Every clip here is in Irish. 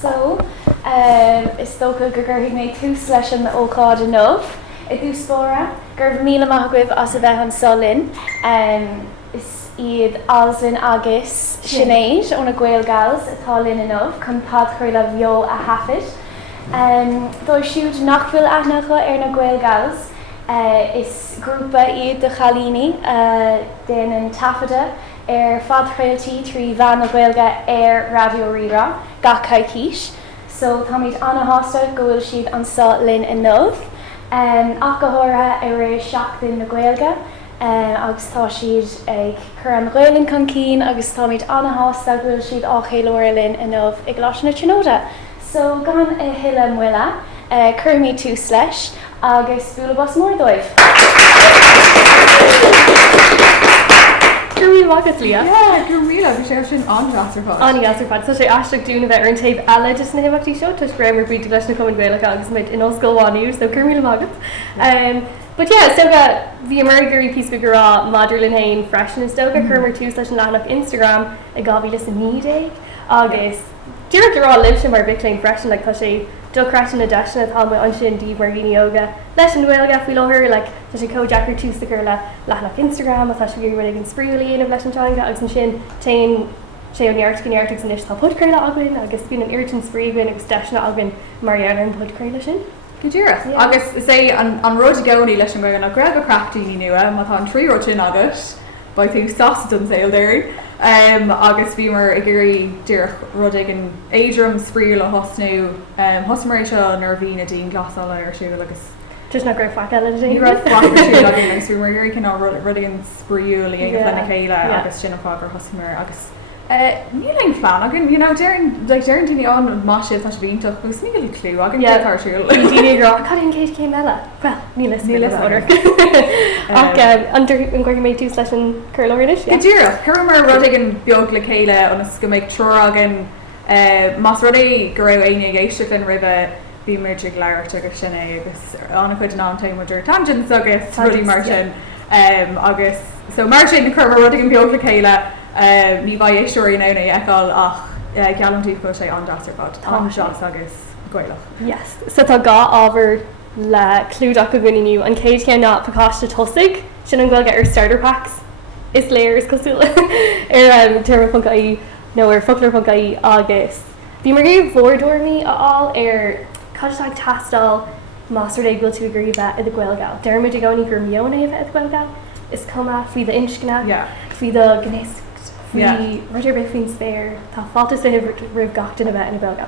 So, is tócha go gurthaigh mé tús leis an ócáid a nómh. I dús spóra, gur míle maithagh as a bheith an solin. Is iad Alswyn agus Shinéad óna Gaelgals atá linn a nómh chun Podchraoladh bheo a hafid. Dóir siúd nachfuil aithneacha na Gaelgals. Is grúpa iad de chalíní den an tafada fadchrailtí trí bhean na Gaeilge Raidió Rí-Rá gColáiste. So tá míid anna hásta go bhfuil siad an sa linn a nómh. Ach go háirithe ar seachtain na Gaeilge agus tá siad ag chur an ghaolinn chun cín agus tá míid anna hásta go bhfuil siad á chéile linn a nómh ag gColáiste na Trínóide. So gan I thuile muile chuirmí tús leis agus búla bos mór dóibh. Gurmí agus Lia? Gurmí bhí sé sin angasarfád. Angasarfád, so sé aisteach dúna bheith ar an taobh eile just na himachtaí seo, tuis breim ar bríd leis na Cumann Gaeilge agus mid in oscailháinú, so gurmí agus. But yeah, so bhí Americaí pís go rá Madrilyn hain freisin is dóga chumar tús leis an leanach Instagram ag gábhí leis an nídé agus dúirt go rá libh sin mar biclainn freisin le tá sé docreatain na deisina atá mu an sin díobh mar gníoga leis an Gaeilge faoi láthir le tá sé códeachar tús gur le leanach Instagram atá sé gur ag an spríúlaíon leis an teanga agus an sin tain sé an neartach san is tá Podchraoladh agan agus bhíon an irtin spríúin agus deisina agan mariana an Podchraoladh sin. Gudíra. Agus sé an rud gaí leis an gcuireadh na greibh craftaí nua má tá an tríróid sin agus ba tú sas don saoil déir. Agus bhí mar I ggurí dúach rud ag an éadrom spríú le hosnú hosmaréis seo nar bhí na dín glasála ar siú agus just na greibh faic eile ní raibh faic agus bhí mar gurí cin rud ag an spríúla ag lena chéile agus sin fágur hosmar agus ní leon plan agan dearan daoine an máisiad tá bhíonach chus ní go clú agan dearsúil. Daoine rá cadíon céit céim eile? Well, ní order. Ach an gcuir méid tús leis an curlóiris? Gudíra, chur mar rud ag an beag le chéile an go méid tro agan más rud é go raibh aine géiste an ribh bhí muidir leirt agus sinna agus anna chuid an táimidir tangents agus rudí mar sin agus so mar sin chur mar rud ag an beag le chéile ní bha éisteoirí nána eáil ach ceantíí chu sé an dasarfád an seach agus Gaeilge. Yes, so tá gá ábhar le clúdach go gcuinniu an céad céan ná pacáiste tosaigh sin an Gaeilge ar starter packs is léir is cosúla ar termpuncaí nó ar foglar.caí agus bhí mar géobh mhórdormaí aáil ar caiisteag tastal másar é ghfuil tú gurí bheith I do Gaeilge. Dermid I gáinní gur mionna a bheith I Gaeilge is cuma faoi the inscna faoi the gnéis faoi ruidir beh faoin spéir tá fátas a rih gachtain a bheith ina Gaeilge.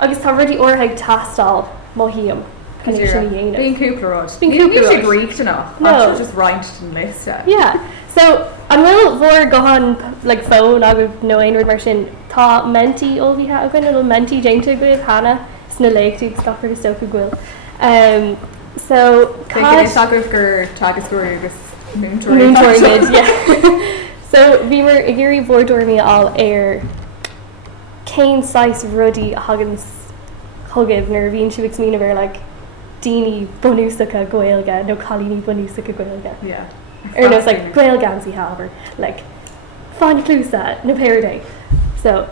Agus tá rudí orthaigh tastal móhíam. Bíon cúplaráid. Bíon cúplaráid gríictana. No. Just right an liste. Yeah. So an bhfuil mhór gohan like phone agus nó aonrad mar sin tá mentí óbhíthe a gin little mentí déinte goibh hana sna léictú stopper is sofa gúil. So sagah gur teagasúir agus múntóirid, yeah. So bhí mar I ggurí mhórdormaí aáil ar céin sais rudí hagan thugibh nar bhíonn si bh mína bhar like daoine bunúsacha Gaeilge nó chalíní bunúsacha Gaeilge. Yeah. Or no, it's like Gaelgals however, like fáin clúsa na péirdaigh. So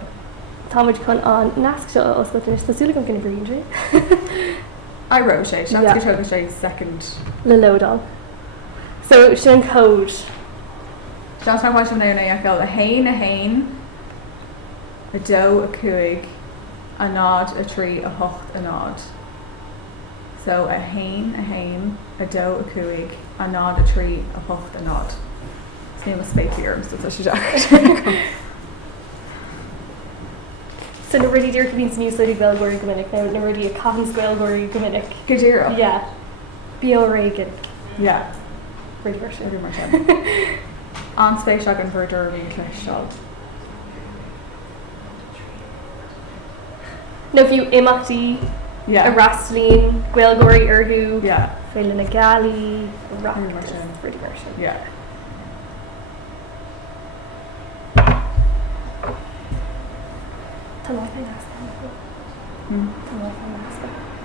táid chun an nasc seo os le tásúla go gonna bríonn I wrote sé, go sé second. Le lodal. So sin code. Just how much of I felt a hain, a doe, a cuig, a nod, a tree, a hocht, a nod. So a hain, a doe, a cuig, a nod, a tree, a hocht, a nod. It's name of spake here, so that's a So na rudí dúir bhín níos le Gaeilgeoirí go minic na rudí a caithans Gaeilgeoirí go minic. Gudíra. Yeah. Bio Reagan. Yeah. Rudí mar sin. An spéis agan bhirdir bhíon cléisteáil. No bhíú imeachtaí a wrestling, Gaeilgeoirí orthú, féile na Gaí, rock rudí mar sin. Yeah. Tá lá fé nasca.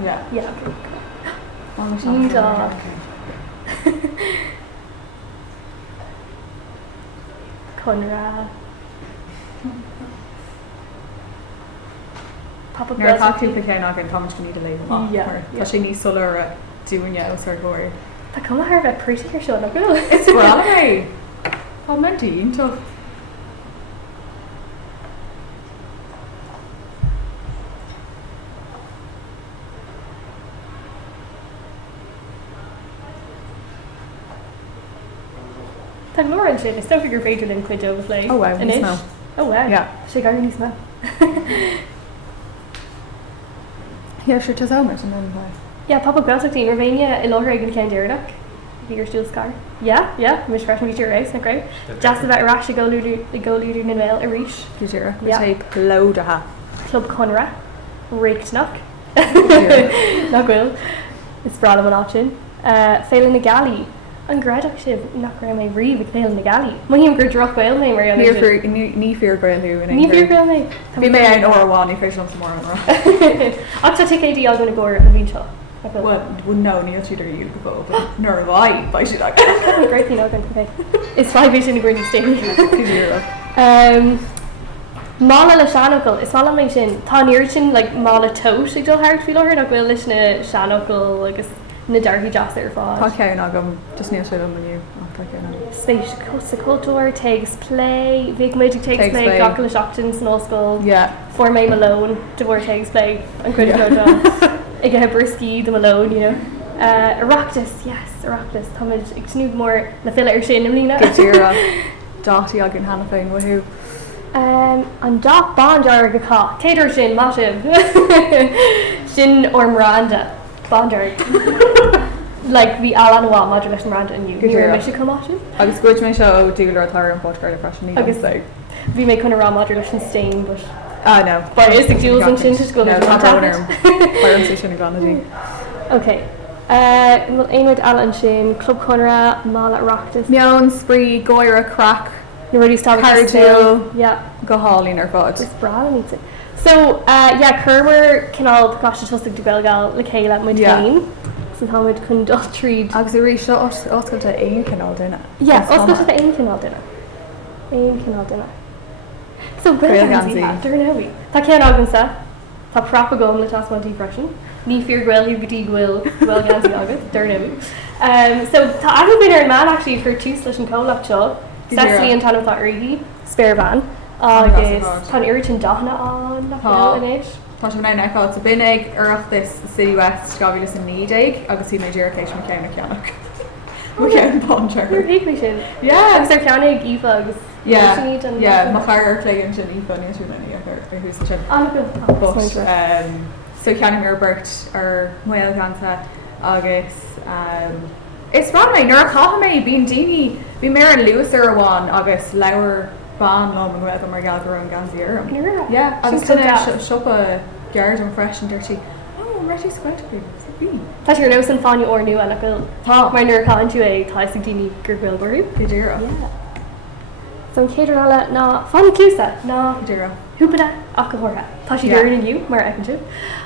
Yeah. Yeah, okay. Conrad. Pop up Nuair girls. taú pe céan agin tá go ní a léile Yeah. Tá sé ní solar a dúine ar ggóir. Tá cumthar bheith pretty ar seo nach go. Is bra é Tá mentíon tu. Tá glór sin is sto gur féidir linn cuid over lei. Oh wow, ní smell. Oh wow. Yeah. sé gar níos me. Yeah, sure tas ámar an then bhai. Yeah, pop up girls like Ravania in Logra gan Ken Derdak. Your still scar. Yeah, Miss Fresh meet your race, na great. Just about rash go ludu na mail arís. Gúireadh Yeah. sé plód a ha. Club Conra. Raked knock. Not will. It's brala an option. Fail na galley. An gradach sib nach ra mé ri with fail na galley. Ma him gur drop whale name mar Ní fear breú in Ní fear girl name. Bhí mé an orháin í fé an mór an ra. Ach take AD all gonna go a vín shot. Bhfu nó níl siad ar dú go bh nuair bhaid ba si Great thing I'm going It's 5 vision in Granny State. Gúireadh. Mála le seanachil, is mála mé sin táníir sin le mála tois ag dul thart fi leir nach bhfuil leis na seanachil agus na darthaí deas ar Tá fád. ceann agam just níl siad an maniu. Spéis sa cultúr takes play, bhíh muidig takes Takes play, play. gacha le seachtain nó scoil, Yeah. for mé Malone, Devore takes play, an chuid ag a briscí de Malone, you know. Oireachtas, yes, Oireachtas, táid ag snúd mór na fiile ar sin am lína. Gúireadh dátí agin hena féin wahú. An dach bandar go cá, Taidir sin massive. Sin or Miranda, bandar. Like bhí Alan bhá maidir leis an Miranda aniu. Ní raibh sé commáisiú. Agus gúid mé seo ó dúil atá an Podchraoladh freisin ní. Agus bhí mé chuna rá maidir leis an Scéim, but No. But is the Jules and Shin to go No, to tá contact? Barm sé sin ganadí. Okay. Well, Aonid Alan Shin, Club Conra, Mala Rocktas. Meon, spree, goire, crack, You already started Cardill. Yeah. go hálín ar fád. It's brala needs it. So, yeah, Kermer canal pacáiste tosaigh do Gaelgal le chéile mu Yeah. tain. So Hamid chun dul tríd. Agus a rí seo oscailta aon canál duine. Yeah, oscailta the aon canal duine. Aon canal duine. So Gaelgals Gaelgals í. Durnawi. Tá cean agansa. Tá propa gom le tasmantí freisin. Ní fear gwell gotí gwil Gaelgals agus Durnawi. So tá agan bin ar man actually for two slash and colacht seo. Cecily and Tanam thought Rigi, spare van. Agus tá irritant dahna on Tá. in it. Tá sin na fáil sa binnig arachtas City West gavíle san nídeig agus í méidir céis me ceanna ceannach. Mu cean We're ponchar. big sin. Yeah. Agus ar ceannig Aoife agus. Yeah, má chair léann sin í fanní túna ar hús sin. But so ceanning ar burt ar muil gananta agus is ran mé nuair cha mé bíon daoine bhí mé an luas ar bháin agus leabhar ban lá an bhfuil mar gal go an gansaíarm. Yeah, agus She's so duine daft. siopa geard an fresh and dirty. Oh, ready squat cream. Tá ar nó san fáinine ó nu a go Tá. mar nuair cáin tú é táigh daoine gur bhilbarú. Gudéra. So céidir eile ná fáinna clúsa ná Gudéra. thuúpada ach go thortha. Tá si Yeah. dúir inniu mar ecan tú.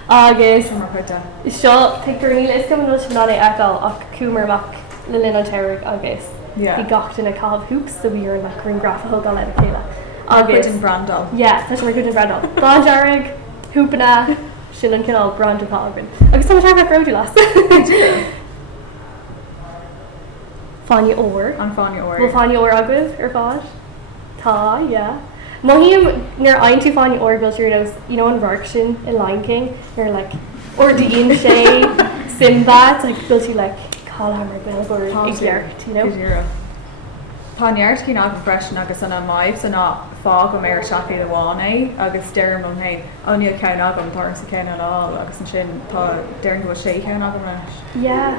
Agus Mar chuta. seo teúí is go nó sin ná é eáil ach cúmarach le lin an teirigh agus. Yeah. Bhí gatain na cáh húps so bhí ar an rin grafathil gal le chéile. Agus Agus in Brandal. yeah, tá mar good in Brandal. Banjarig, húpada, sin an cinál brand Calvin. Agus tá mar roú las. Gudéra. Fáinne óir. An fáinne Bhfuil or. fáinne óir agah ar fád? Tá, yeah. Mohíim nar ein tú fáinne óir bil tú nó an bharc sin in Lion King, nar like ordaíon sé Sinbad, like bil tú like Calhammer bil or Eagrán, you know? Gudéra. Táneart cí ná freisin agus an maibh san ná fá go mé ar seaí le bhána agus deirm an hain aníod cean agam tar sa céan á agus an sin tá deirn go sé cean agam leis. Yeah.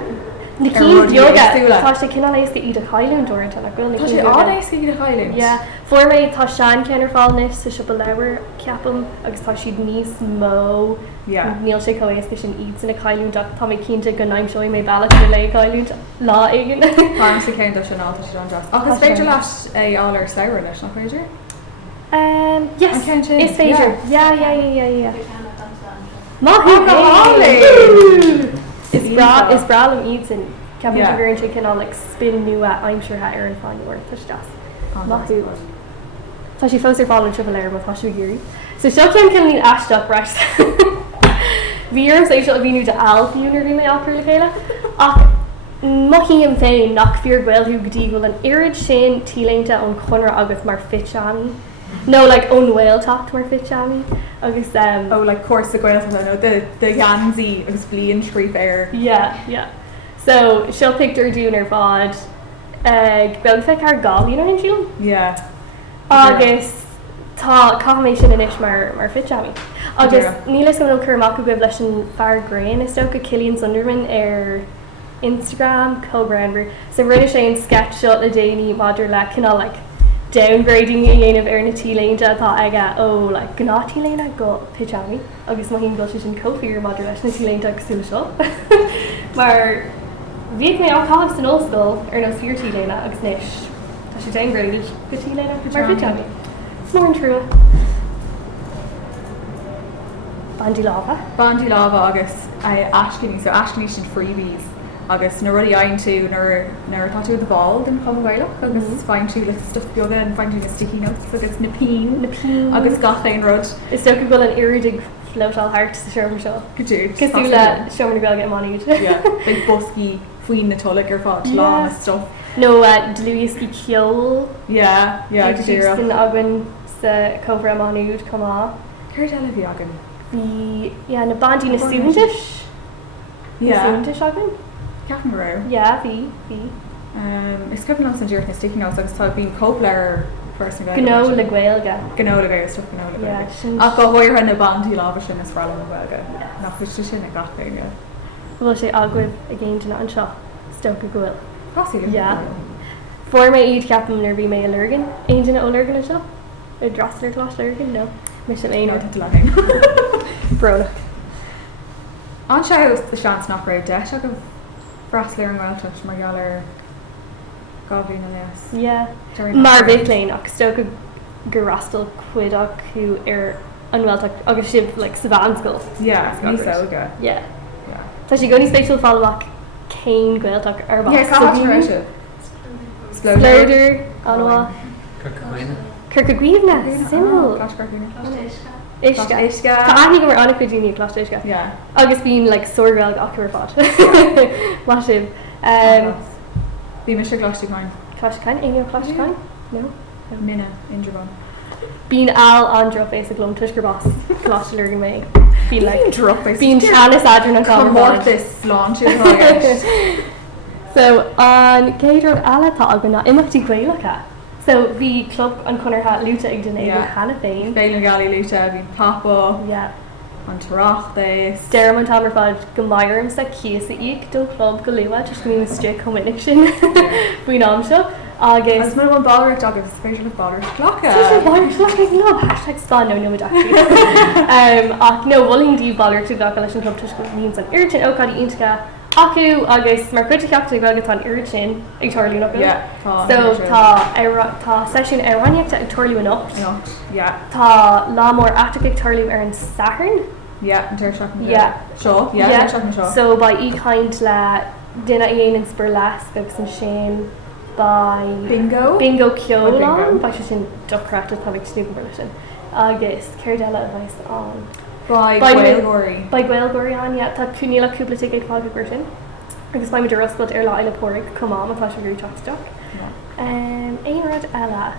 Na Ar cín rud yoga, éagsúla. tá sé cinál éis go iad a chailún dúirta na gúil na Tá cín sé yoga. ánéis í a chailinn. Yeah, for me tá sean ceanar fáilnis sa sipa leabhar ceapam agus tá siad níos mó Yeah. níl sé choéis go sin iad sanna caiúnta tá mé cinnte go naim seoí mé bailach go le caiúnta lá igen. Farm sa céan do sin áta si an jazz. Agus Tá féidir sé. leis é áil ar saoir leis nach féidir? Yes, An ceann sin, is féidir. Yeah. Má Holly! Is bralam iad sin ceapam Yeah. gurn sé cinál like spin nua aimimseirthe ar an fáinúir tá das. Maithú. Tá sí fós ar fáil an tripa leir má táisiú géirí. So seo cin líon aisteach right. Bhíarm sé seo a bhíú de alfiúnar bhí mé áchar le chéile. Ach Mohíim féin nach fear gweilú gotí bhfuil an irid sin tílínta ón chunar agus mar fitseamí. No, like unwhale talk mar fitseamí agus Oh, like cuasa gweilta no the Yanzi agus blion tríomh air. Yeah. So seo picture dún ar fád beag feic ar gáilíon ar siúil? Yeah. Agus tá caiméis sin inis mar fitseamí. Agus nílas go chumach go goibh leis an fear grain is sto go Cillian Sunderman ar Instagram co-brandber. So rinne sé an sketch shot le déanaí maidir le cinál like downgrading a dhéanamh ar na tíléinte atá aige ó like gná tíléine go pitseamí agus má hín go sin cófiír maidir leis na tíléinte agusúla seo. Mar bhíag mé áá san óscoil ar nó fíor tíléine agus níis tá sé downgrading go tíléine mar pitseamí. Mór an trúa. Bandí lábha agus ascinní so ascinní sin freebies agus na rudí aon tú nar tá tú the ball den gcomhair agus fáin tú le stuff beaga an fáin tú na sticky notes agus na pín agus gachéin rud. Is sto go bhfuil an iridig floatáil hart sa seom seo. Goúd. Cos tú le seomna gail get maniúd. Big boscí faoin na tola ar fád lá a stuff. No dlúiscí ceol. Yeah, goúd. Sin agan sa cóhar maniúd comá. Chuir eile bhí agan? Bhí na bandí na Steventis. Steventis agan? Ceapan go raibh? Yeah, bhí. Is scribbling on san dúirt na sticky notes agus tá bhín cóplair person Gnó le Gaelga. Gnó le Gaelga stuff gnó le Gaelga. Yeah, sin. Ach go bhhair na bandí lábha sin is frála na Gaelga. Nach chuiste sin na gachbéige. Bhfuil sé agah a ggéint an seo sto go gohfuil. Cosí. Yeah. For mé iad ceapam nar bhí mé a lurgan. Aon duna ó lurgan seo? Ar draslar chlás lurgan? No. Mis sin No, éon tá lein. brona. An se the seans nach raibh de a go brasléir an ghilteach mar geall ar gábhí na leas. Yeah. Mar bhéh léin ach sto go rastal cuireadh chu ar anhfuilteach agus sib like sa bhain scoil. Yeah, ní saoga. Yeah. Tá sé gcóí spéisiúil fáilach céin ghilteach ar bhain. Yeah, cáit se. Splóidir anhá. Curcaghíomna, simú. Isca. Tá aithní go mar anna chuidíní cláiste isca. Yeah. Agus bíon like soirbeag ach ar fád. Má sib. Bhí me se gláisteáin. Cláisteáin? Aon cláisteáin? No? Mina indrabán. Bíon al an drop éis a glom tuisgur bás cláiste lurgan mé. Bíon like drop éis. Bíon seanas adran an Comórtas sláinte. So an céadrod eile tá agan na imeachtaí Gaeilgeacha. So bhí club an chunartha luúta ag den éidir chana féin. Féin galí luúta bhín papa Yeah. an tarachtas. Deirm an tamar fád go maiarm sa cías a íoc do club go luha tus go míon stric cominic sin buon am seo agus As mu an ballreacht agus féidir le ballreacht clocha. no hashtag span no no ach no bhfuilingdí ballreacht tú gacha leis an club tus go míon an irtin ócáí intacha acu agus mar criticeachta go agus an irtin ag tarliú up. So tá sesiún aráníochta ag tarliú an up. Yeah. Tá lámór actic ag tarliú ar an saharn. Yeah, an tuir seach. Yeah. Sure. Yeah, sure. So by kind le duine dhéanaan burlesque agus an sin by Bingo ceolán by sin docrafted public snoop sin agus céir eile advice an. By Gaeilge. By Gaeilge an, yeah, tá cúníla cúpla ag fág version. Agus ba idir rascailt ar lá eile póric comá atá sé gurí teach. Aon rud eile.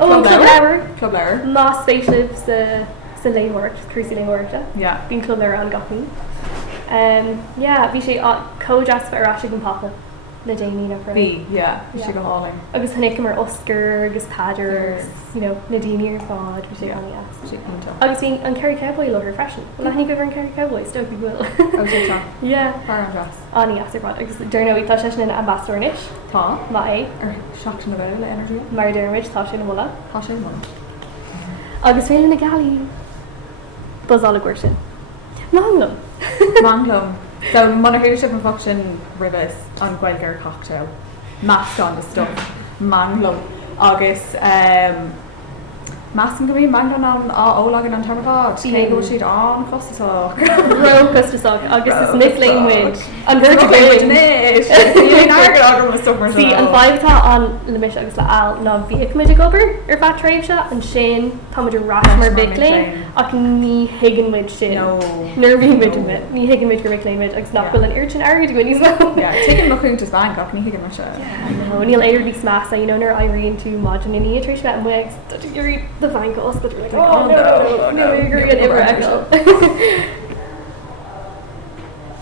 Oh, Club Labhair. Má spaceship sa léonhairt, cruisí léonhhairte. Yeah. Bhín Club Labhair an gapaí. Yeah, bhí sé co-jaspa arráise an papa na déanaí nach Bhí, yeah, sé go háling. Agus tháinig mar Oscar agus Padgers, you know, na daoine ar fád, bhí sé aní as. Agus bhín an Kerry Cowboy lo her fashion. Well, naithnig go an Kerry Cowboy, stoke bhfuil. Oh, sé tá. Yeah. Far an gras. Aní as ar fád. Agus dúirna tá sé sin ambassador-inis. Tá. Má é. Ar seach na bheile le energy. Mar dúirmid tá sin bhla. Tá sé mna. Agus féile na galí. Buzzála gúir sin. Manglam. Manglam. So mana leadership and function rivers on Gaeilge cocktail. Mask on the stuff. Manglam. Agus Mas go bhíon bang an ólagan an tamá cé go siad an cosá. Ro costasach agus is misléonmuid an Sí an bhaimhtá an limis agus le al ná bhíicmuid a gobar ar bha tréimhse an sin táidir rá mar bicléin ach ní higanmuid sin nervhímuid ní higanmuid gur bicléimiid agus nachfuil an irtin airgad go níos Tuigean nachúntas bank ach ní higan mar se. Níl éidir bhí más a nar airíonn tú má in ní éis le muigs rí the Gaelgals, but you're like, oh no, you're going to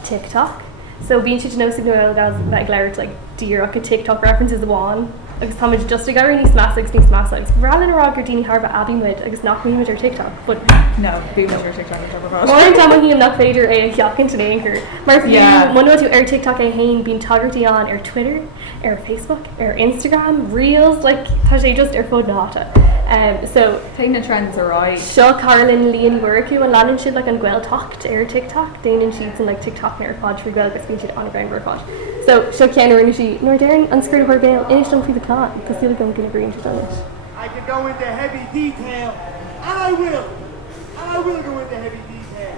TikTok. So being to know signal Gaelgals like Larry like dear a TikTok references the one. Agus táid just a gair níos measach Bhrálinn ará gur daoine Harba abímuid agus nachmíimiid ar TikTok, but no, bíimiid ar TikTok Máin tá híam nach féidir é cheapan in éair. Mar fiú muna tú ar TikTok é hain bín tagartí an ar Twitter, ar Facebook, ar Instagram, Reels, like tá sé just ar fud náta. So take na trends are right. Seo Carolyn Leon Worku and Lannon should like on Gael talked air TikTok, Danon sheets and like TikTok near pod for Gael gets featured on a ground pod. So Seo Keanu and she nor Darren unscrewed her Gael in don't the clan because you'll go get green to it. I could go into heavy detail and I will go into heavy detail.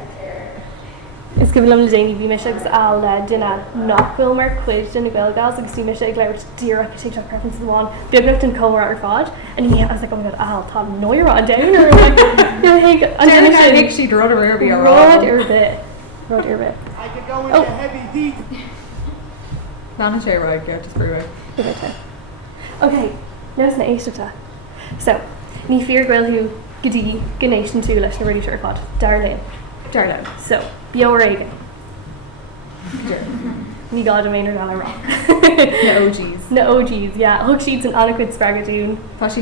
Is go lom Janie bhí me agus al duna nachfuil mar cuid in Gaelgals agus bhí me ag leir dear TikTok references one beagnacht an cumhair ar fád and I was like, oh my god, al tá nóir an down or like I think she'd run around be rod ar bit. I could go into heavy detail. Not a right, yeah, just pretty Okay, now na éisteachta. So, ní fear Gaelú gotí gnation tú leis na ruí ar fád. Darlene. So, Beo Reagan. Ní gá a méonar gal rá. Na OGs, yeah. Hook sheets and Anacud Spragadún.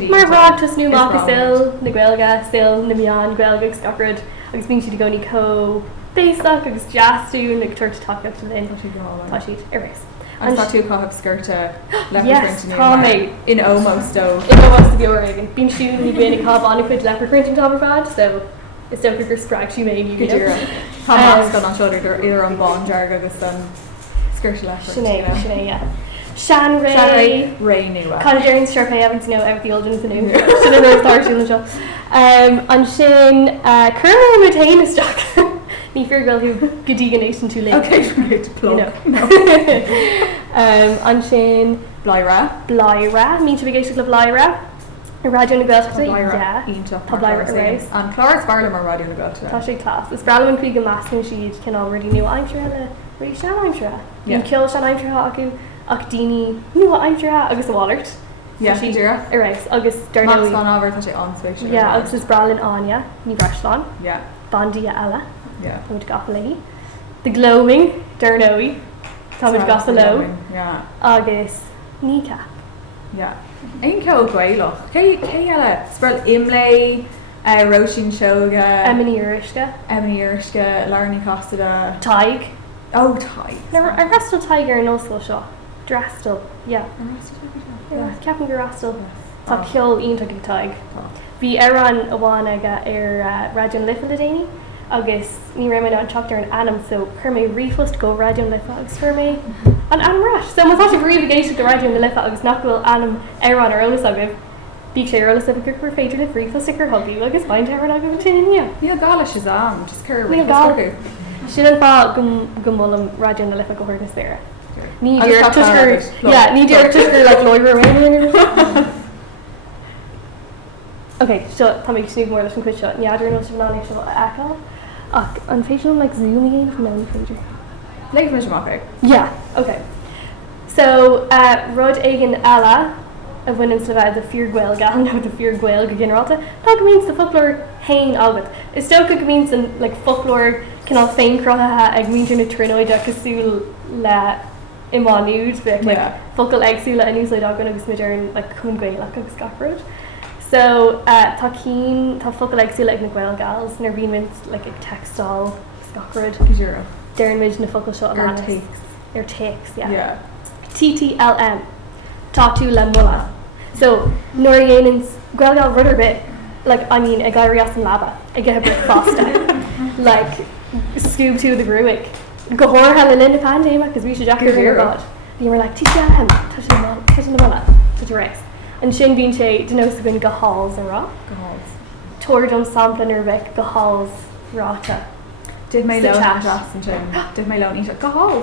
Mar rád tus nú mac sil, na Gaelga, sil, na mian, Gaelga, Scockrod, agus bín si to go ní co, Baselock, agus Jastún, ag tuairte takeout to linn. Tá sheet, erase. And that two cough skirta yes, Tommy in almost though. In almost the Oregon. Been shooting he been a cob on a quick leopard printing top of that, so it's no quicker sprag she made you could do it. Tom's got on shoulder either on bond jarg agus on skirt leopard. Sinead, yeah. Shan Ray new. Conjuring Sharpay having to know every old ones new. Should have known stars in the show. And Shin Colonel retain a stock. Ní fear girl who Gadiga nation too late. Okay, forget to plug. An sin Blaira, mean to be gaisted of Blaira. Raidió Rí-Rá, yeah. Tá Blaira race. And Clarence Barlam or Raidió Rí-Rá. Tá sé class. Is Bralman Creek and Maskin she'd can already know I'm sure the really Shan I'm sure. You kill Shan I'm sure aku Akdini knew what I'm sure agus Wallert. Yeah, she did. Erase agus Darnell. Max on over to on station. Yeah, agus is Bralin Anya, ní Brashlan. Yeah. Bandia Ella. Yeah. Would Gapalay. The glowing Darnoe. Thomas Gospelo. Yeah. Agus Nika. Yeah. Ein co Gaeilge. Ella spell Imlay, Roshin Shoga, Emily Urishka, Larny Costada. Tig. Oh, Tig. Never a Rastal Tiger in Oslo shot. Drastal. Yeah. Captain Garastal. Tá kill Ian Tucky Tig. Bhí Eran Awana ga Raidió Rí-Rá agus ní raimid an chapter an anam so chur mé rifust go Raidió Rí-Rá agus chur mé an anam ras. So má tá brí géisi go Raidió Rí-Rá agus nachfuil anam Eran ar olalas agah. Bhí sé olalas agah gur féidir le rifust gur hobby agus baint Eran agah tin yeah. Níl gála Shazam, just cur rifust. Sin an fá gomollam Raidió Rí-Rá go chuir na spéire. Ní dear tusker, yeah, ní dear tusker like Lloyd Rowan. Okay, so tá mé snig mór leis an cuid seo. Níadar nó sem ná seo acal. Ach, an facial like zoom again from now fader. Like from okay. Yeah, okay. So, Rod Egan Ella of Winnan Slava the Fear Gaelgal, no the Fear Gaelga generalta. That means the folklore hain agat. Is still good means and like folklore can all fein crotha ag mean na Trínóide cosúil la imánúd but like focal agsúla a newsleid agan agus midern like cún Gaelach agus Scockrod. So, tá focal agsúla ag na Gaelgals nar bhíon like ag textile Scockrod. Darren mid na focal shot ar takes, yeah. TTLM. Tatu la mulla. So, Norianans Gaelgal rudder bit like I mean a guy rias and lava. I get a bit faster. Like Scoob to the Gruick. Gahor had an independent because we should jacket your god. You were like TTLM, touching the mulla, touch your race. And Shin Bean Che, Denos been Gahals and Rock. tuairdom samplan ar bheith go háls ráta. Did mé Sa le chat. Did mé le ní goáil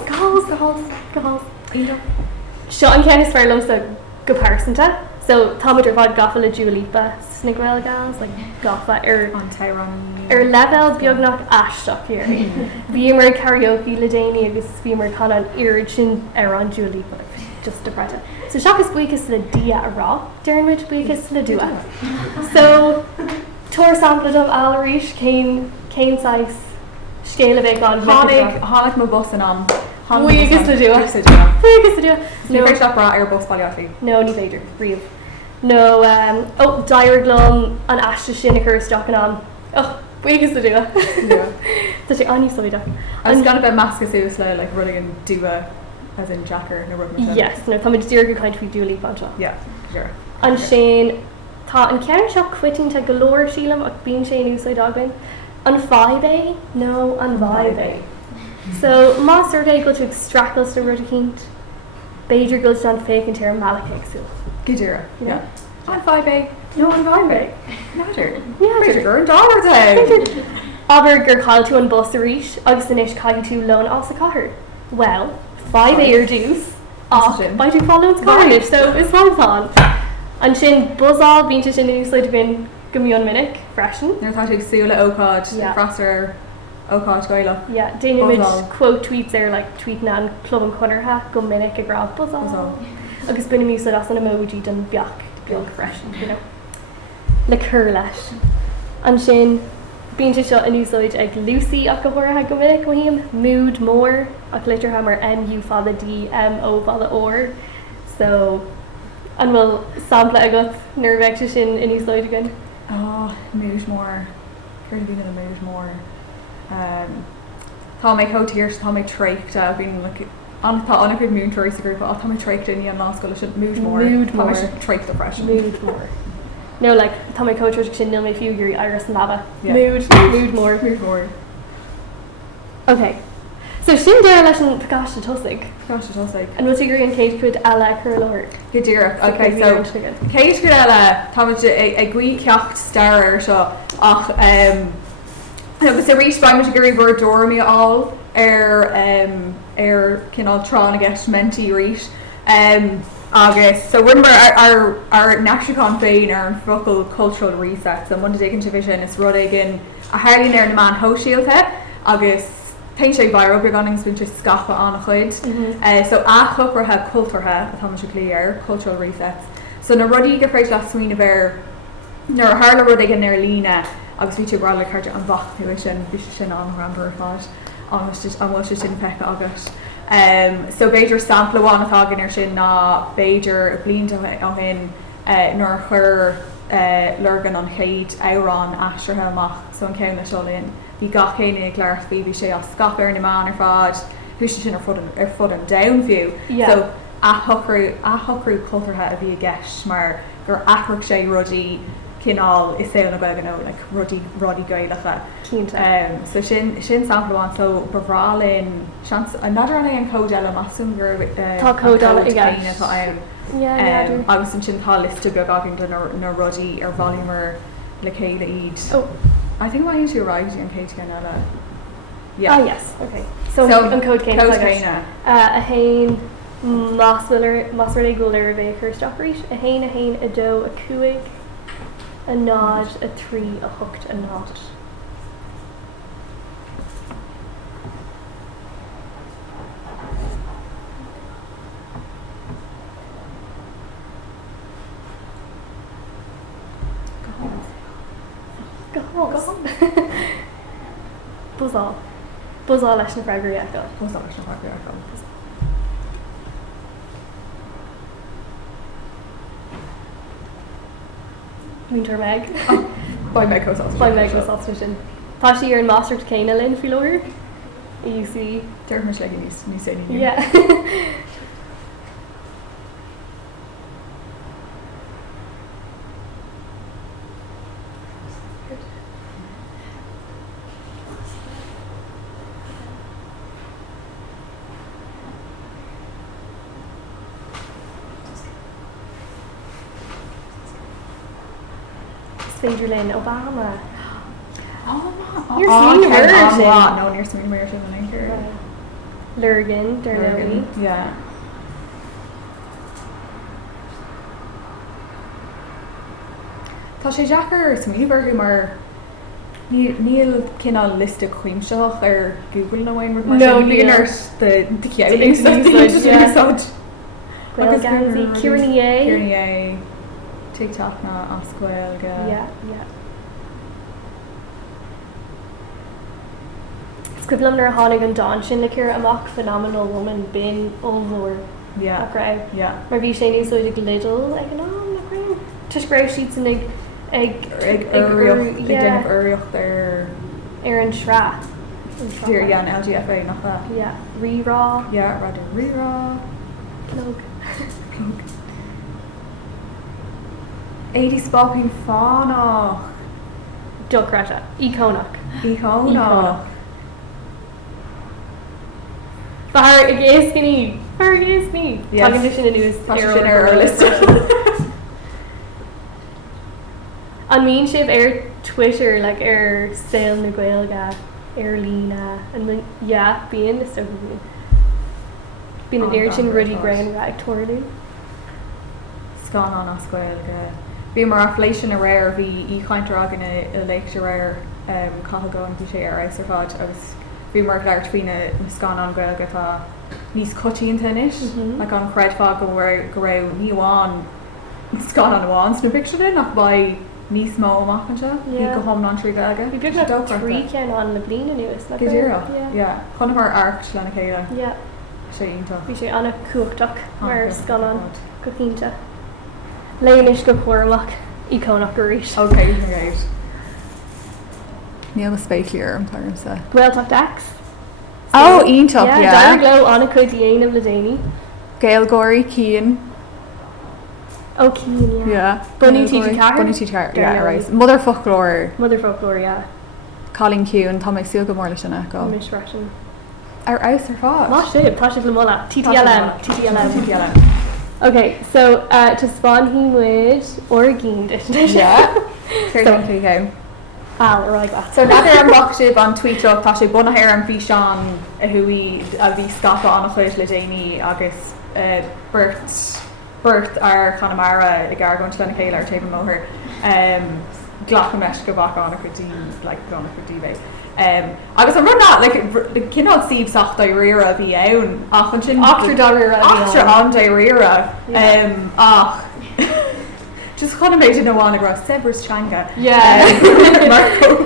Seo an ceannis fearlumm sa go pásanta. So táidir fád gafa le Dua Lipa sna Gaelgals, like gafa an Tyrone level beagnach aisteach here. Bhí mar karaoke le déine agus bhí mar can an irid sin ar an Dua Lipa, just depreta. So seachas buchas le dia a rá, dearnmid buchas le dua. So tuair sampla of arís céim sais scéile bheith gan Hánig mo bus an Buíochas le dua. Buíochas Buíochas le dua. le dua bra ar bus bailí No, ní féidir, riamh. No, dair glum an aiste sin a chur stocan an. Oh, buíochas le dua. Tá sé aní soide. I was gonna be mascus ús le like running an dua as in Jacker na rubber. Yes, no, tá muid dtír go chuint fao Dua Lipa an seo. Yeah, sure. An sin tá an ceann seo cuiting te golóir sílam ach bíonn sé úsáid agin. An fáilte? No, an bhaibé. So, má survey go to extractlas na rud a cínt. Beidir go an féc an tíir malachaigh Gidera. Yeah. On 5A. No, on 5A. Nadir. Yeah, Beidir an dollar day. Aber gur cáil tú an bus a rís agus in isis caiithn tú lón as a cahar. Well, 5A ar dús ach ba tú fáil an carnage, so is fáin. An sin buzáil bínte sin úsáid bin go mion minic freisin. Nair tá tú súla ócáid frasar ócáid Gaeilge. Yeah, déine mid Buzáil. quote tweets ar like tweet na an club an chuireadh go minic a grab buzáil. Agus bunne mí as an emoji don beach freisin, you know. Le chur leis. An sin bínte seo in úsáid ag Lucy ach go chuireadh go minic go híam mood mór ach litir ha mar MU fada D M O fada or. So an bhfuil sampla agat nervveice sin in úsáid again. Oh, mood more. Cur to be in a mood more. Tá mé cotíir tá mé tréicte bhín tá anna chud mún tuairí sa grúpa tá mé tréicte in an láscoil sin mood more. Mood more. Tréic depression. Mood more. No, like tá mé coach sin nil mé fiú gurí iris an lava. Yeah. Mood more. Mood more. Okay. So sin deir leis an pacáiste tosaigh. Gosh, it was like. An bhil gurí an céad chud eile chur leir. Gidera. Okay, so Céid go eile tá a gcuí ceacht starir seo ach agus a rís baim gurí bhar dormí all cinál trán a gceist mentí rís agus so remember our National féin ar an focal cultural reset so one day vision is rud igen a hairlín ar na man hóisialta agus Tein sé bhar obair ganings bhain scapa an chuid. So athshocruithe cultúrtha atá se léir cultural resets. So na rudí go freight le swinoine bhar nar hála rud igen ar lína agus bhí bra le chuirte an bhachtú sin bhí sin an rambar fád an sin pecha agus. So Beiidir sampla bháin atágan ar sin ná Beiidir blianta ó hin nar chur lurgan an chéad Eagrán astrathe amach so an céim le seolíonn. Bhí gach chéine gglair fao bhí sé a scapar na man ar fád thuiste sin ar fud an downview. So athshocrú cultúrtha a bhí a gceist mar gur athraigh sé rudí cinál is saoil na began ó like rudí Gaeilge. So sin sampleáin so bhrálinn another an cód eile masúm gur Tá cód eile i gceist. Tá agus an sin tá liste beag agin na rudí ar volumer le céile iad. I think why you writing on Kate Ganella. Yeah. Ah yes, okay. So an code came a hain maswiller guler ve her stockreach, a hain a doe, a cuig, a nod, a tree, a hooked, a knot. Buzáil leis na freigraíocha. Winter meg. By meg was sin. Tá sí ar an master céine linn fi leir. You see. Dermot like ní sé ní. Yeah. Sandra Lynn Obama. You're seeing her No, you're seeing her in here. Lurgan, Trínóide. Yeah. Tá sé deachar smíomhar mar níl cinál liste chuimseach ar Google na bhain mar líonar de cealaí Gaelgals Cuireadh. TikTok na ascuilga. Yeah. Scribblam nar hánig an don sin le cure amach phenomenal woman bin ómhór. Yeah. Yeah. Mar bhí sé níos oidig lidl ag an am na craim. Tus greibh siad san ag uriocht ar an shrá. Dear an LGFA nach that. Yeah. Rí-Rá. Yeah, Raidió Rí-Rá. Plug. 80 spopping fánach. Dulcrata. Icónach. Far against me. Talking to sin news. An mean sib ar Twitter like ar Scéim na Gaelga, ar Lína, and then being the stuff of me. Being an urchin ruddy ground right towardy. Scán an ascuilga. Bhí mar afflation a rare bhí íchaintear a lecture rare cathagó an bhí sé ar éis ar fád agus bhí mar leir trína na scán an Gaelga tá níos cotíonnta inis le an chreid fá go raibh níháin scán an bháin sna picture nach ba níos mó amachchanse í go thom an trí Gaelga. Bhí good nach trí cean an na bliana nuas. Go chun mar arc lena chéile. Yeah. Sé ionta. Bhí sé anna cuachtach mar scán an go cínte. Léanis go chuirmach icónach go rís. Okay, great. Níl na spéiciúr an tarmsa. Gaeltach dax. Oh, ionta, Dar gló anna chuid dhéanamh le déine. Gaelgóirí Cian. Oh, Cian, Yeah. Bunny T.T. Carr. Yeah, right. Mother folklore. Yeah. Colin Q and Tommy Seal go mór lei sinna go. Miss Russian. Ar aus ar fád. Má sé, tá sé le mola. TTLM. Okay, so to spawn him with Orgeen dish. Yeah. Okay. Right. So that ar an boxib an tweetach tá sé buna hair an bhí seán a bhí scapa an chuid le déine agus Bert ar Connemara I gar going to lena chéile ar taobh móthir ghlacha meis go bhacha anna chutí le gona chutí agus an run le cinál síb sacht da rira a bhí ann ach an sin After an da rira ach just chuna méid in bháin gra Sebras Tranga mar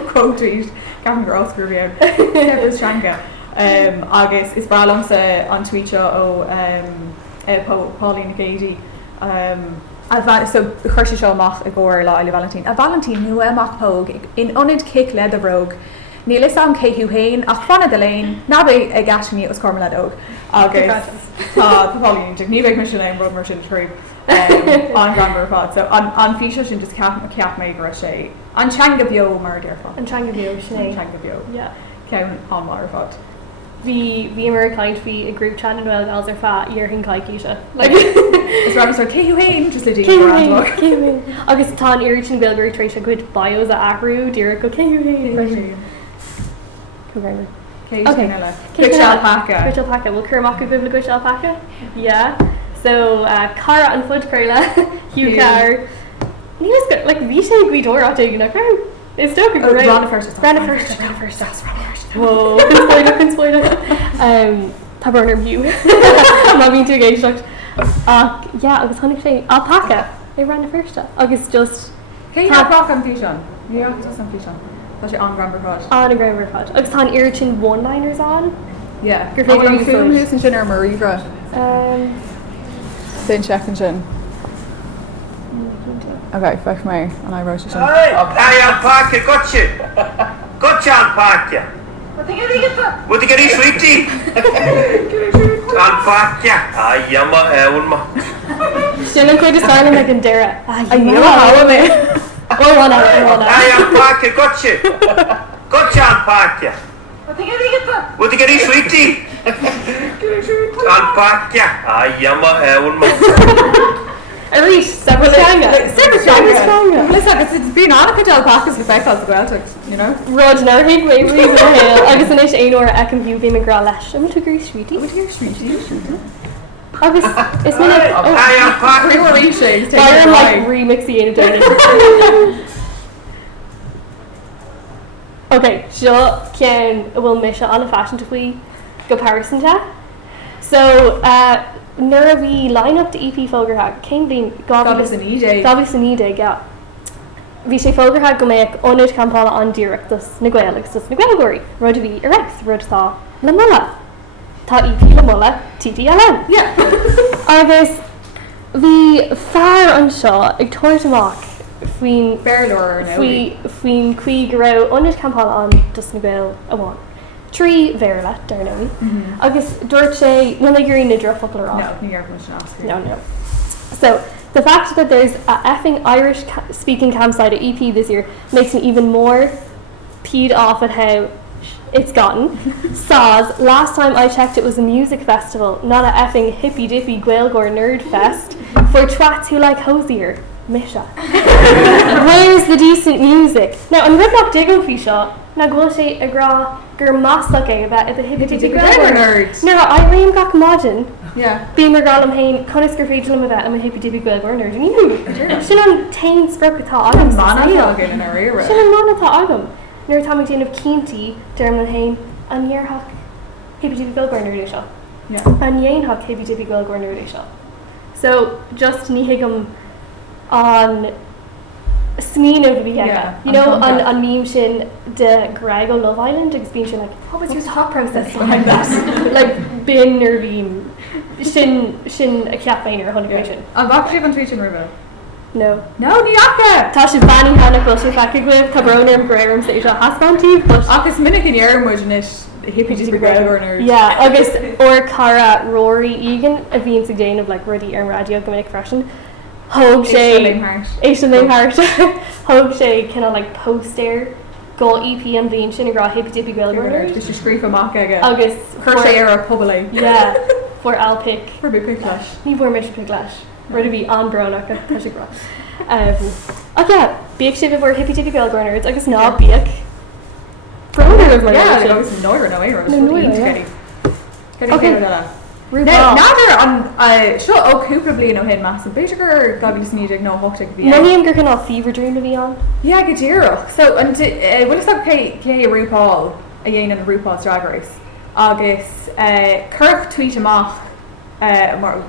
quote gan gur oscar bhí Sebras Tranga agus is baillamsa an tweeteo ó Pauline Gady so chuirse seo amach a ggóir lá le Valentine. A Valentine nu amach póg in onid kick le a rogue. Níl is am céithú hain ach fanna de léin ná bé ag gasisiní os cormla óg agus tá Pauline ní bheith mis le ru mar sin trú an gramar fád. So an físio sin just ceap méid ra sé. An teanga bio mar dear fá. An teanga bio sé. Teanga bio. Yeah. Ceann an mar fád. Bhí mar caiint bhí a grúp chan an Gaelgals ar fá ar hin caiiciise. Is ra sort céithú hain just le dí agus tá an irritin Gaelgairí trééis a good bios a ahrú dear go céithú hain. Good alpaca. We'll curmach go bibla good alpaca. Yeah. So cara an Podchraoladh Hugh Carr. Níos go like bhí sé guidóir á taigh na crowd. It's still good. Run first. Whoa. Spoiler. Tá burner view. Má bhín tú Gaeilge. Yeah, agus tháinig sé alpaca. They ran the first agus just Cé alpaca an fichid. Níocht an fichid. Tá sé an gramar fád. An gramar fád. Agus tá irritin one-liners on. Yeah. Gur féidir an fiúm sin sin ar maríomhra. Sin check and sin. Okay, fech mé an I wrote it sin. Hey, alpaca, gotcha alpaca. What you get in sweetie? Alpaca. Ay, yama, ulma. Sin an chuid silent like an dera. me. Oh, one out. Hey, alpaca, gotcha alpaca. What you get in sweetie? Alpaca. Ay, yama, ulma. Arís, Severstranga. Listen, it's been on a cadal pacas with Beckles as well, you know? Rod nar hiig mé ri hale agus inis éonor ag an bhú bhí me gra leis. Am tu gurí sweetie. What your sweetie? Agus is minute I'm like remixing it. Okay, sure can will miss on a fashion if we go Paris So nervy line up the EP Fogarhag came being Goblis and EJ, yeah. Vi sé Fogarhag go make onid campala on direct dus na Gaelgals dus na Gaelgals rud vi erex rud tha la mulla tá EP la mulla TDLM. Yeah. Agus vi far an seo ag tuairteach faoin Bearlóir faoin Cuireadh onid campala on dus na Gael amháin. Trí bhéarla darnaí. Agus dúirt sé na gurí na drofocail rá. No, New York was not. No. So the fact that there's a effing Irish speaking campsite at EP this year makes me even more peed off at how it's gotten. Soz, last time I checked it was a music festival, not a effing hippy dippy Gaelgals nerd fest for twats who like hosier. Misha. Where's the decent music? Now, I'm going to dig on Fisha. Now, go say a gra gur masach é bheith at the hippy dippy Gaelgals. No, I ream gach modern. Yeah. Being mar galam hain conis gur féidir am bheith am a hippy dippy Gaelgals nerd. And sin an tain sprug atá agam. Manatá in our era. Sin an manatá agam. Nuair tá ag déanamh cíntaí dermlan hain an dhearthach hippy dippy Gaelgals nerd seo. Yeah. An dhéanthach hippy dippy Gaelgals nerd seo. So just ní higam on Smeen of the you know, on meme shin de Greg on Love Island, it's been like, what was your thought process behind that? Like bin or beam shin a campaign or 100%. I'm actually on Twitch and River. No, New York. Tasha Banning Hannah Bullshit back with Cabrona and Graham say shall haspan tea, but Agus minute in your imaginish hippie dippy Gaelgals. Yeah, August or Cara Rory Eagan a being again of like Raidió and Raidió Dominic Freshen. Hog sé Asian name heart Hog sé kind of like poster go EP and the sin gra hippy dippy Gaelgals just scream for mock again August Hershey era public yeah for Alpic for big quick clash ní bhór mis quick clash where to be on Bronach tá sé gra okay bíag sé bhór hippy dippy Gaelgals agus ná bíag Broner like yeah like always Noir no era okay Nadir an seo ó cúpla bliain ó hen massive beidir gur gabi snídig nó hochtag bhí. Naíam gur cinná fever dream to be on. Yeah, go díreach. So an bhfuil sa cé RuPaul a dhéanaan RuPaul's Drag Race agus curch tweet amach mar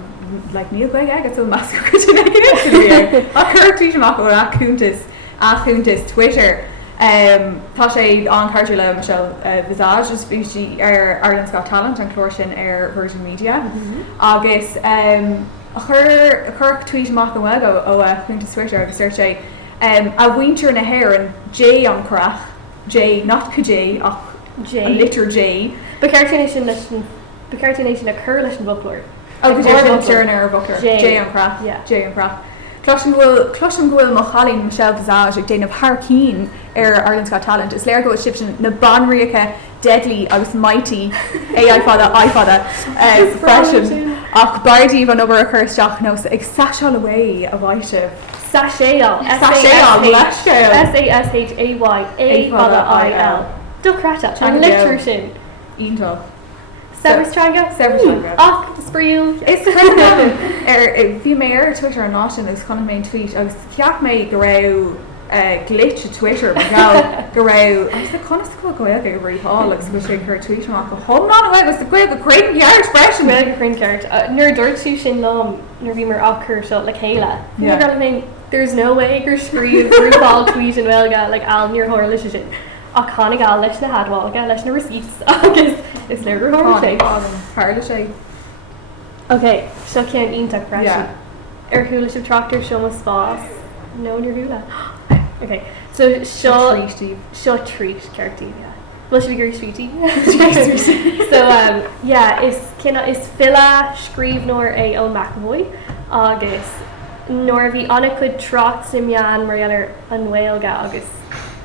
like níl go agus ó mas go a curch tweet amach ó achúntas Twitter. Tá sé an cardú le Michelle Visage is bhí Ireland's Got Talent an chlór sin Virgin Media agus chur tweet amach an bhfuil ó chuntas Twitter agus suir sé a bhaintear na hair an J an crach J not J ach J litter J Becartination a chur leis an bhoplar. Oh, Turner Booker J an crach J an crach. Cloisian bhfuil mo chalín Michelle Visage ag déanamh Harcín Ireland's Got Talent. Is léir go sibsin na banríocha deadly agus mighty AI fada freshen ach bardíh an obair a chuirteach nó ag saisiáil away a bhaite. Saséal SASHAY A Docrata an lecture sin. Íntal. Severstranga? Ach, spríú. Is bhí mé ar Twitter an náisisin agus chuna main tweet agus ceap mé go raibh glitch a Twitter go raibh agus the conascoil goilge go bhríá agus go sé chu tweet amach go homná a agus goibh go crain ceart expression. Goilge crain ceart. Nuair dúirtú sin lom nuair bhí mar achur seo le chéile. There's no way gur scríomh RuPaul tweet an bhilga like al níor thóir leis sin. A cánig gal leis na hadháilga leis na receipts agus is le gur thóir sé. Parla sé. Okay, seo cean ionach breisi. Ar thuúla sib tractor seo mo spás. No, níor thuúla. Okay, so seo treat ceirtí. Well, should we go sweetie? So yeah, is fila scríb nóir é ó McAvoy agus nóir bhí anna chud trot simmeán mar an bhilga agus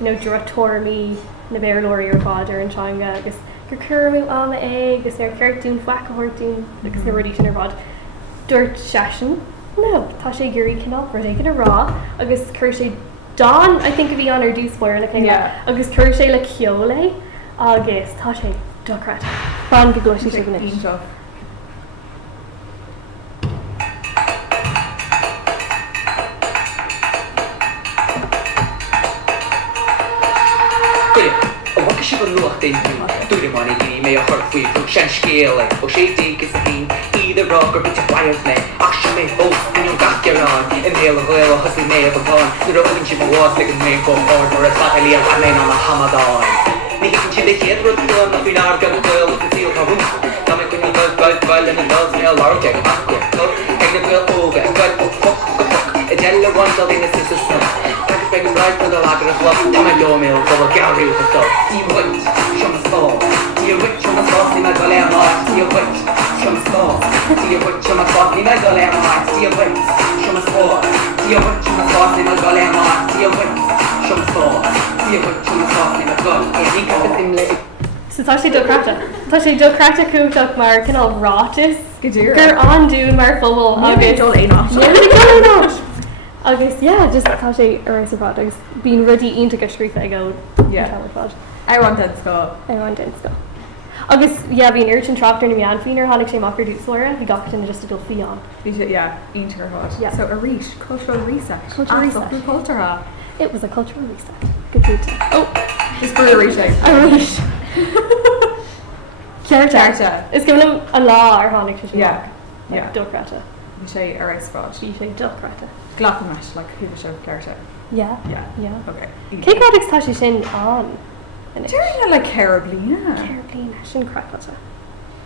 no drotormi na bearlóirí ar fáidir an teanga agus gur curmú ama agus ar ceirtún fhaca hortún agus na rudí sin ar fád. Dúirt sesin No, tá sé gurí cinál ru ag an rá agus chur sé don I think a bhí an ar dúspóir le chéile agus chur sé le ceola agus tá sé docrat. Fan go gluisi sé gan Seo. Si go luach den dúir man í mé a chuir faoi brú sean scéala ó sé dégus a hín iad a rock bit a wild me ach se mé ó in an gachcearán in héal a bhil a hosí mé a bháin nu roinn si bhás ag an mé go order a fatalí a mé an a hamadáin. Ní higann si de chéad rud go na fon ar gan bhil a tíal charú. Tá mé chun gail in an dá mé láte acu ag na bhil óga gail go foc I deile bhaintal in is is sna. Beg right for the lager of love, damn my door mill, for the gallery of the stuff. See you wait, show me small. See you wait, show me small, see my golem heart. See you wait, show me small. See you wait, show me small, see my golem heart. See you wait, show me small. See you wait, show me small, see my golem heart. See you wait, show me small. See you wait, show me small, see my golem heart. I think I'm the same lady. So tá sé docrata. Tá sé docrata cúteach mar cinál rátas. Gur an dún mar fóbal agus dul éineacht. éineacht. Agus just tá sé ar sa fád agus bín rudí ionta go scrífa ag go fád. I want that go. I want it go. Agus bhín urchin trachtar na meán faoinar tháinig sé machar dúsóra, bhí gachtain just a dul fián. Bhí sé, ionta gur fád. So arís, cultural reset. Cultúrtha. It was a cultural reset. Good food. Oh, it's for arís. Arís. Cearta. Is giving a lá ar tháinig sé. Yeah. Docrata. Bhí sé arís fád. Bhí sé docrata. Glachan meis, like who show Clarta. Yeah. Okay. Cé gradach tá sé sin an? Deireadh le Carablína. Carablína sin cracklata.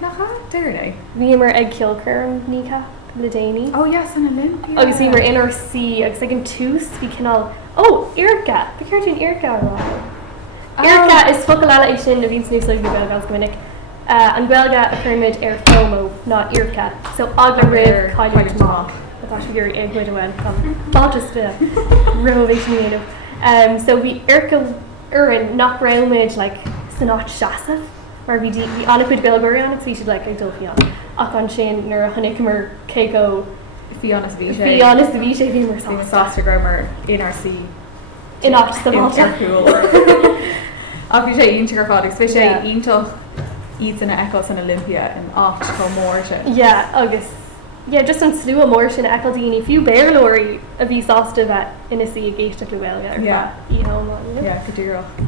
Nacha, deireadh. Bhí mar ag cilcurm nícha le déanaí. Oh yes, an Olympia. Agus bhí mar inar sí agus ag an tús bhí cinál Iarca. Bhí ceirtún Iarca rá. Iarca is focail é sin a bhín snús le Gaelgals gomininic. An Gaelga a chumid ar FOMO ná Iarca. So agla rih caiidir má. Tá sé gurí ag chuid bhain chun fátas fi renovation so bhí Iarca urin nach railmid like san áit seasa mar bhí anna chuid bilgóir an sí siad le ag dul fián ach an sin nuair a chunig mar céco Fianna bhí sé. Fianna bhí sé bhí mar Bhí sásta grammar in RC. in áit sa báilta. Ach bhí sé ionta gur fád agus bhí sé iontoch iad sanna eáil san Olympia an áit có mór sin. Agus just an slú a mór sin ecaldíní fiú béirlóirí a bhí sásta bheith ina sí a géiste le bhilga godíach.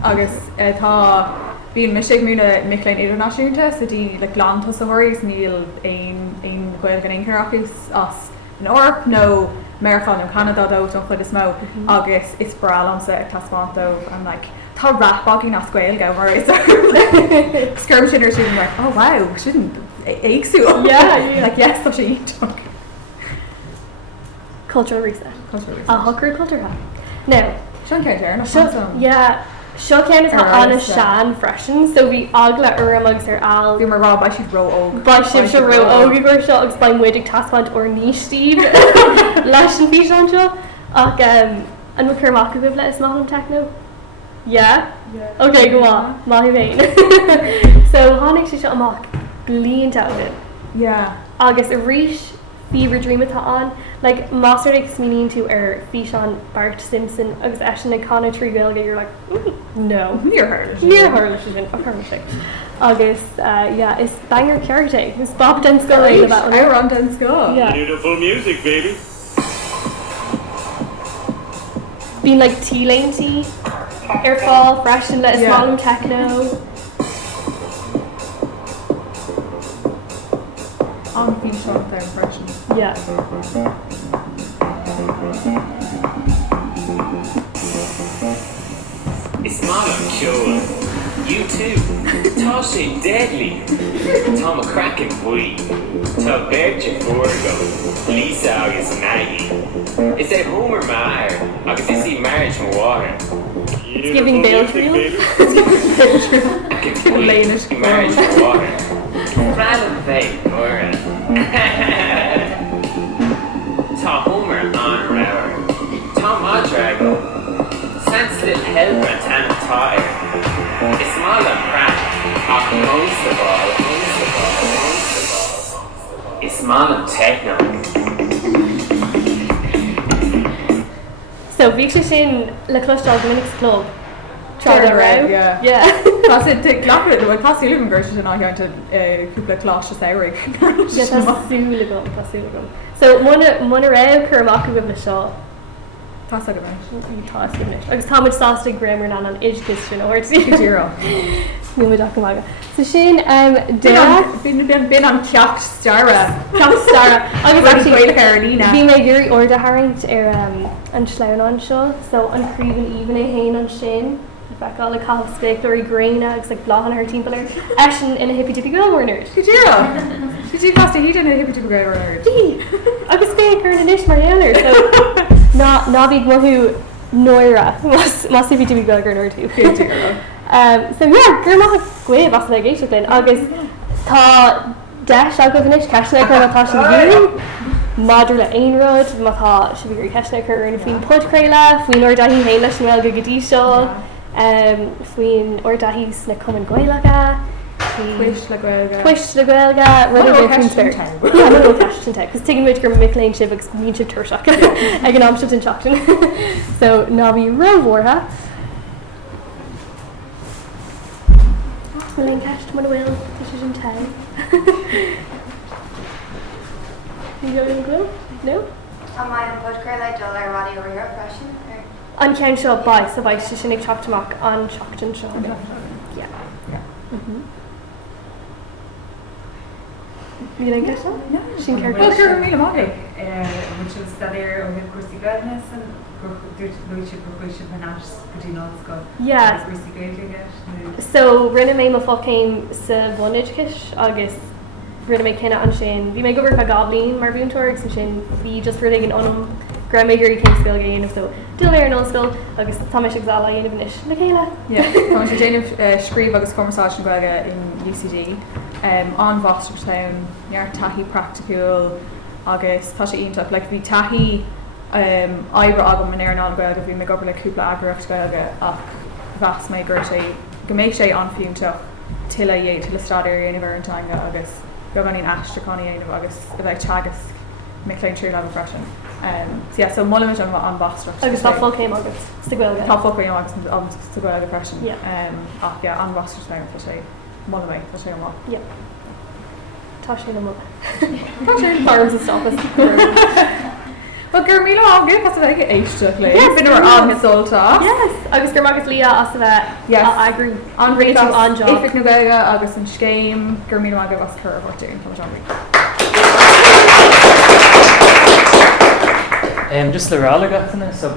Agus tá bhíon me sé múna miléin idirnáisiúnta sa dtí le glánta sa thuirs níl aon ghil gan incarachus as an orp nó Americán nó Canada dó don chud is mó agus is bralamsa ag taspántó an like tá rapbagí na scoil go mar is scrum sin sin like oh wow shouldn't éagsú like yes tá sé cultural reset a hocker cultúrtha no Sean Carter seo cean is anna sean freisin so bhí agla uamagus ar al bhí mar rá ba siad ro óg ba si se ro óga gur seo agus bain muidig taspáint or níos tíb leis an bhí an seo ach an mcurmach go le is málam techno okay go on maithí féin so tháinig sé seo amach blianta agad agus a ríis fever dream atá an like master ag smíonn tú ar fhí an Bart Simpson agus eisian na Conor trí Gaelga you're like no níor hála sin a chuirte agus is banger ceirte is Bob den sco I run den sco Beautiful music, baby. Bhín like T-Lane tea ar fáil freisin le is málam techno an bhí seán ar impression It's Mama Kyoa. You too. Tá deadly. Tá a cracking bui. Tá Bertje Forgo. Lisa agus Maggie. Is a Homer Maher. Agus is the marriage and water. it's giving bail true Marriage and water. Random fake, Cora. Tá Homer on Rower. Tá Madrago. Sensitive helper tan tire. It's small and crack. Most of all. It's small and techno. So bhí sé sin le clúisteáil Dominic's Club. Trádá Rá. yeah. Yeah. Tá sé te clapir bhfuil tasí lumen gir sin áheanta cúpla clás éiric. Yeah, tásúla gom. So muna raibh chur amach go bhna seo. Tá go bhain. Táiscimnis. Agus táid sásta grammar ná an idirgus sin óirtí. Díró. Ní da go. So sin Bin an ceacht stara. agus Agus bhfuil ar lína. bhí mé gurí orda haint ar an sleann an seo, so an críomhan even é hain an sin. Beá le cá spéictóí gréine agus ag blahan ar timpplair ean ina hippie tipi gohornerd. Díró. Dí pasta hí na hippie go gair. Dí agus fé chu na isis marianar, so ná bhíh mothú nóire más hippie tipi gohornerd tú. So yeah, gur má gcuibh as le géisi linn agus tá deis a go bhanis ceisna chu atá sin bhú Madra le aonród mátá si bhí ceisna chu ar na faoin Podchraoladh, faoin or dahí héile leis nuil go gotí seo, faoin or dahí na cumann Gaeilge, Twist le Gaelga. Twist le Gaeilge, rud a bhfuil Yeah, no ceistente, cos tuigim muid gur miléin sib agus níon sib tuirseach ag an amseat an seachtain. So ná bhí roimhórtha. Miléin ceist mar bhfuil tuis an te. You go in glue? No? Am I an Podchraoladh dul ar Raidió Rí-Rá freisin? An cean seo bai, so bhaid sé sinnig teachtamach an seachtain seo. Yeah. Bhí an ceist? No. Sin ceir Well, sure, mí má. which is studier ó hid cuasí gaidne san dúirte profuisi panáis gotí náca Yeah. cuasí gaidge. So rinne mé má fácéim sa bhunaidcis agus rinne mé cinenne an sin. Bhí mé gobar a goblín mar búntóir san sin bhí just ru an anm gra mé gurí céim sscoil géanamh so dul mé ar an sscoil agus táis exála dhéanamh inis le chéile. Tá sé déanamh scríb agus conversation goige in UCD an Boston near tahi practical agus tá sé ionach le bhí tahi ebre agam man ar an goige bhí me gobar le cúpla agracht goige ach bheas mé gur sé goméid sé an fiúnteach tiile dhé til staidir aanamh an tanga agus go ganín astraáí aanamh agus a bheith teagas miléin trú le freisin. So yeah, so mulle an Boston. Agus tá fácéim agus sa ghilge. Tá fócaí agus sa goige freisin. Yeah. Ach yeah, an Boston tá sé mulle mé tá sé má. Yeah. Tá sé na Tá sé farms a stoppas. Well, gur míle ágad pas bheith éisteach le. Bin an hisolta. Yes, agus gur agus lí as a bheith Yes. agrú An réitú an job. Oifig na Gaeilge agus an Scéim gur míle ágad as chur bhirtún tá Just le rála gatainna so